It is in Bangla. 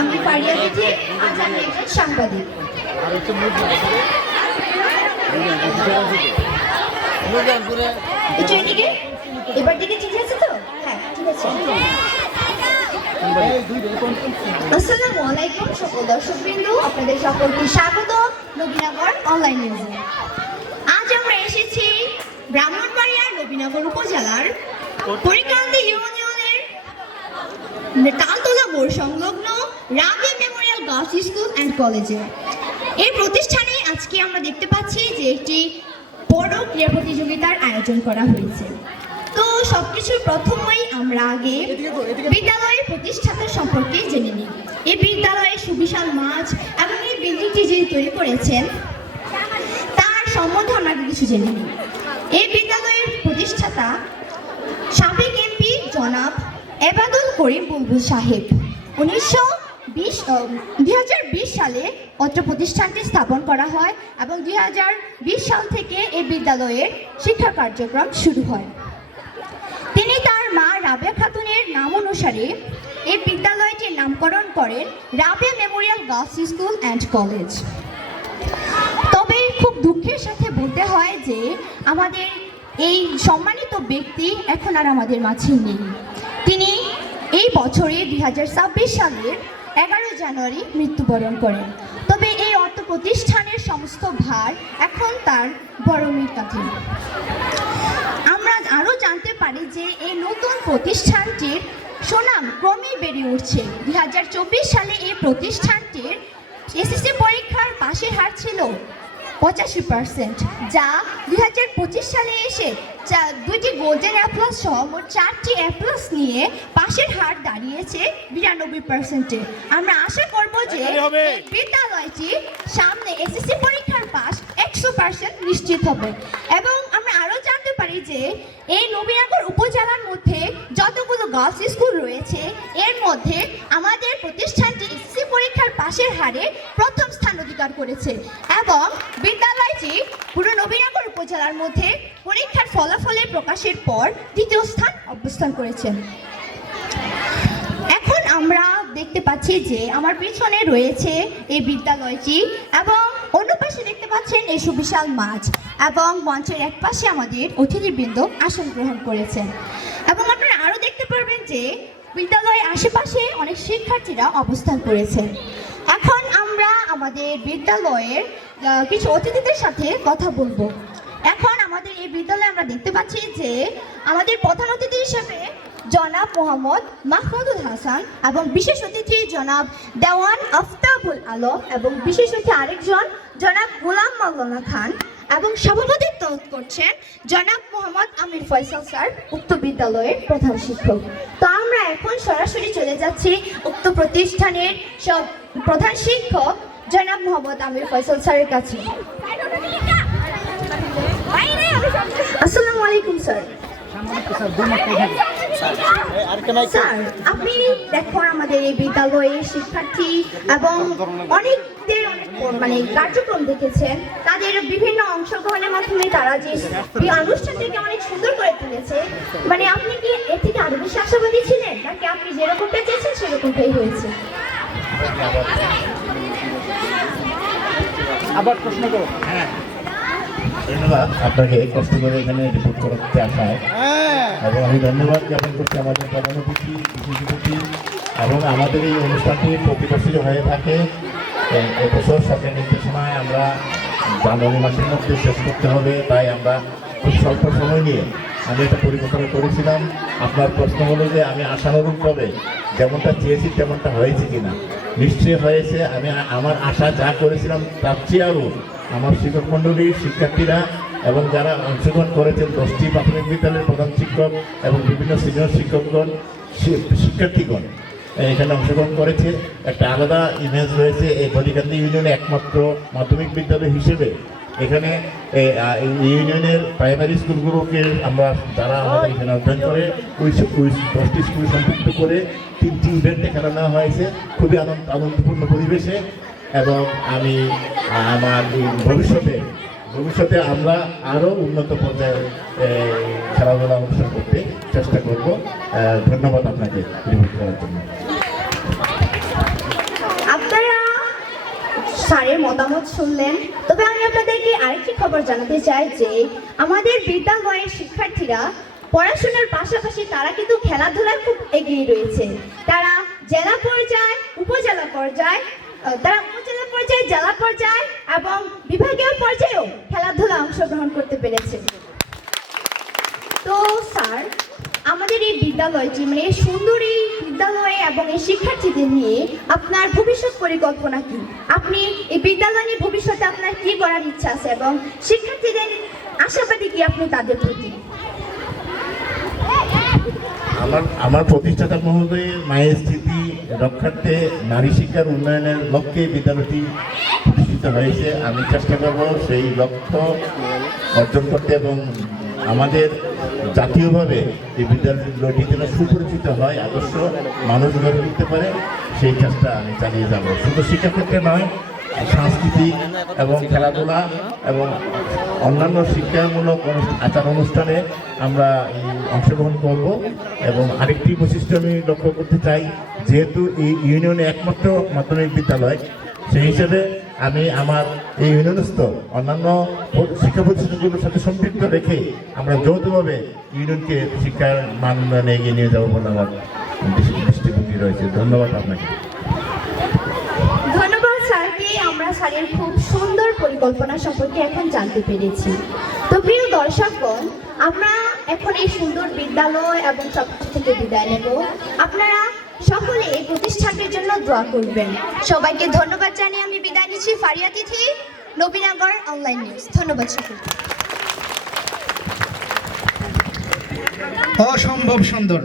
আমি পারিয়া দিদি, আজ আমি একজন সাংবাদিক। একটু এদিকে, এবার দিকে ঠিক আছে তো? হ্যাঁ ঠিক আছে। আসসালামু আলাইকুম সকল দর্শকবৃন্দ, আপনাদের সকলকে স্বাগত নবীনগর অনলাইন নিউজে। আজ আমরা এসেছি ব্রাহ্মণবাড়িয়ার নবীনগর উপজেলার পরিকান্দি ইউনিয়নের তালতলা মোড় সংলগ্ন Rabia memorial girls school and কলেজে। এই প্রতিষ্ঠানে আজকে আমরা দেখতে পাচ্ছি যে একটি বড় ক্রীড়া প্রতিযোগিতার আয়োজন করা হয়েছে। তো সবকিছুর প্রথমেই আমরা আগে বিদ্যালয়ের প্রতিষ্ঠাতা সম্পর্কে জেনে নিই। এই বিদ্যালয়ের সুবিশাল মাঠ এবং এই বিল্ডিংটি যিনি তৈরি করেছেন তার সম্বন্ধে আমরা কিছু জেনে নিই। এই বিদ্যালয়ের প্রতিষ্ঠাতা সাবেক এমপি জনাব এবাদুল করিম বুলবুল সাহেব 2020 সালে অত্র প্রতিষ্ঠানটি স্থাপন করা হয় এবং 2020 সাল থেকে এই বিদ্যালয়ের শিক্ষা কার্যক্রম শুরু হয়। তিনি তার মা রাবেয়া খাতুনের নাম অনুসারে এই বিদ্যালয়টির নামকরণ করেন Rabia memorial girls school and college. তবে খুব দুঃখের সাথে বলতে হয় যে আমাদের এই সম্মানিত ব্যক্তি এখন আর আমাদের মাঝে নেই। তিনি এই বছরে 2026 সালের 11 জানুয়ারি মৃত্যুবরণ করেন। তবে এই অর্থ প্রতিষ্ঠানের সমস্ত ভার এখন তার বড় মেয়ের কাছে। আমরা আরও জানতে পারি যে এই নতুন প্রতিষ্ঠানটির সুনাম ক্রমেই বেড়ে উঠছে। 2024 সালে এই প্রতিষ্ঠানটির এসএসসি পরীক্ষার পাশের হার ছিল 85%, যা 2025 সালে এসে 2টি গোল্ডেন এ প্লাস সহ মোট 4টি এ প্লাস নিয়ে পাশের হার দাঁড়িয়েছে 92%-এ। আমরা আশা করব যে বিদ্যালয়টি সামনে এসএসসি পরীক্ষার পাস 100% নিশ্চিত হবে। এবং আমরা আরও জানতে পারি যে এই নবীনগর উপজেলার মধ্যে যতগুলো গার্লস স্কুল রয়েছে এর মধ্যে আমাদের প্রতিষ্ঠানটি এসএসসি পরীক্ষার পাশের হারে প্রথম স্থান অধিকার করেছে এবং বিদ্যালয়টি পুরো নবীনগর উপজেলার মধ্যে পরীক্ষার ফলাফলের প্রকাশের পর দ্বিতীয় স্থান অবস্থান করেছেন। এখন আমরা দেখতে পাচ্ছি যে আমার পিছনে রয়েছে এই বিদ্যালয়টি এবং অন্য পাশে দেখতে পাচ্ছেন এই সুবিশাল মাঠ এবং মঞ্চের এক পাশে আমাদের অতিথিবৃন্দ আসন গ্রহণ করেছেন। এবং আপনারা আরও দেখতে পারবেন যে বিদ্যালয়ের আশেপাশে অনেক শিক্ষার্থীরা অবস্থান করেছেন। এখন আমরা আমাদের বিদ্যালয়ের কিছু অতিথিদের সাথে কথা বলবো। এখন আমাদের এই বিদ্যালয়ে আমরা দেখতে পাচ্ছি যে আমাদের প্রধান অতিথি হিসেবে জনাব মোহাম্মদ মাহমুদুল হাসান এবং বিশেষ অতিথি জনাব দেওয়ান আফতাবুল আলম এবং বিশেষ অতিথি আরেকজন জনাব গোলাম মাওলানা খান এবং সভাপতিত্ব করছেন জনাব মোহাম্মদ আমির ফয়সাল স্যার, উক্ত বিদ্যালয়ের প্রধান শিক্ষক। তো আমরা এখন সরাসরি চলে যাচ্ছি উক্ত প্রতিষ্ঠানের সব প্রধান শিক্ষক জনাব মোহাম্মদ আমির ফয়সাল স্যারের কাছে। আসসালামু আলাইকুম স্যার। স্যার, আপনি দেখুন আমাদের এই বিদ্যালয়ের শিক্ষার্থী এবং অনেকদের মানে কার্যক্রম দেখেছেন, তাদের বিভিন্ন অংশগ্রহণের মাধ্যমে তারা যে অনুষ্ঠানটিকে অনেক সুন্দর করে তুলেছে। মানে আপনি কি এর থেকে আরো বেশি আশাবাদী ছিলেন নাকি আপনি যেরকমটা চেয়েছেন সেরকমটাই হয়েছে? আবার প্রশ্ন করো। হ্যাঁ, ধন্যবাদ আপনাকে কষ্ট করে এখানে রিপোর্ট করতে আসায় এবং আমি ধন্যবাদ জ্ঞাপন করছি আমাদের প্রধান অতিথি, বিশেষ অতিথি এবং আমাদের এই অনুষ্ঠানটি প্রতি বছর হয়ে থাকে। এবছর সরকারি নির্দেশনায় আমরা জানুয়ারি মাসের মধ্যে শেষ করতে হবে, তাই আমরা খুব স্বল্প সময় নিয়ে আমি একটা পরিকল্পনা করেছিলাম। আপনার প্রশ্ন হলো যে আমি আশানুরূপভাবে যেমনটা চেয়েছি তেমনটা হয়েছে কিনা। নিশ্চয়ই হয়েছে। আমি আমার আশা যা করেছিলাম তার চেয়ে আরও আমার শিক্ষক মণ্ডলী, শিক্ষার্থীরা এবং যারা অংশগ্রহণ করেছেন 10টি প্রাথমিক বিদ্যালয়ের প্রধান শিক্ষক এবং বিভিন্ন সিনিয়র শিক্ষকগণ, শিক্ষার্থীগণ এখানে অংশগ্রহণ করেছে। একটা আলাদা ইমেজ রয়েছে এই পরিকান্দি ইউনিয়নে একমাত্র মাধ্যমিক বিদ্যালয় হিসেবে। এখানে ইউনিয়নের প্রাইমারি স্কুলগুলোকে আমরা যারা আমাদের এখানে অধ্যয়ন করে ওই 10টি স্কুল সম্পৃক্ত করে 3টি ইভেন্টে খেলা নেওয়া হয়েছে খুবই আনন্দপূর্ণ পরিবেশে। এবং আমি আমার ভবিষ্যতে আমরা আরও উন্নত পর্যায়ে খেলাধুলা অনুষ্ঠান করতে চেষ্টা করব। ধন্যবাদ আপনাকে রিপোর্ট করার জন্য। স্যারের মতামত শুনলেন। তবে আমি আপনাদেরকে আরেকটি খবর জানাতে চাই যে আমাদের বিদ্যালয়ের শিক্ষার্থীরা পড়াশোনার পাশাপাশি তারা কিন্তু খেলাধুলায় খুব এগিয়ে রয়েছে। তারা জেলা পর্যায়ে, উপজেলা পর্যায়ে, জেলা পর্যায়ে এবং বিভাগীয় পর্যায়েও খেলাধুলা অংশগ্রহণ করতে পেরেছে। তো স্যার, আমাদের এই বিদ্যালয়টি মানে এই সুন্দর এই বিদ্যালয়ে এবং এই শিক্ষার্থীদের নিয়ে আপনার ভবিষ্যৎ পরিকল্পনা কি? আপনি এই বিদ্যালয় নিয়ে ভবিষ্যতে আপনার কি করার ইচ্ছা আছে এবং শিক্ষার্থীদের আশাবাদী কি আপনি তাদের প্রতি? আমার প্রতিষ্ঠাতা মহোদয়ের মায়ের স্থিতি রক্ষার্থে নারী শিক্ষার উন্নয়নের লক্ষ্যে বিদ্যালয়টি প্রতিষ্ঠিত হয়েছে। আমি চেষ্টা করব সেই লক্ষ্য অর্জন করতে এবং আমাদের জাতীয়ভাবে এই বিদ্যালয়টি যেন সুপরিচিত হয়, আদর্শ মানুষ গড়ে তুলতে পারে, সেই চেষ্টা আমি চালিয়ে যাব। শুধু শিক্ষাক্ষেত্রে নয়, সাংস্কৃতিক এবং খেলাধুলা এবং অন্যান্য শিক্ষামূলক আচার অনুষ্ঠানে আমরা অংশগ্রহণ করব। এবং আরেকটি বৈশিষ্ট্য আমি লক্ষ্য করতে চাই, যেহেতু এই ইউনিয়নে একমাত্র মাধ্যমিক বিদ্যালয়, সেই হিসেবে আমি আমার এই ইউনিয়নস্থ অন্যান্য শিক্ষা প্রতিষ্ঠানগুলোর সাথে সম্পৃক্ত রেখে আমরা যৌথভাবে ইউনিয়নকে শিক্ষার মান উন্নয়নে এগিয়ে নিয়ে যাবো বলে আমার দৃষ্টিভঙ্গি রয়েছে। ধন্যবাদ আপনাকে। ধন্যবাদ স্যারকে। আমরা স্যারের খুব সুন্দর পরিকল্পনা সম্পর্কে এখন জানতে পেরেছি। তো প্রিয় দর্শকগণ, আমরা এখন এই সুন্দর বিদ্যালয় এবং সবকিছু থেকে বিদায় নেব। আপনারা সকলে এই প্রতিষ্ঠানটির জন্য দোয়া করবেন। সবাইকে ধন্যবাদ জানিয়ে আমি বিদায় নিচ্ছি। ফারিয়া তিথি, নবীনগর অনলাইন নিউজ। ধন্যবাদ সকলকে। অসম্ভব সুন্দর।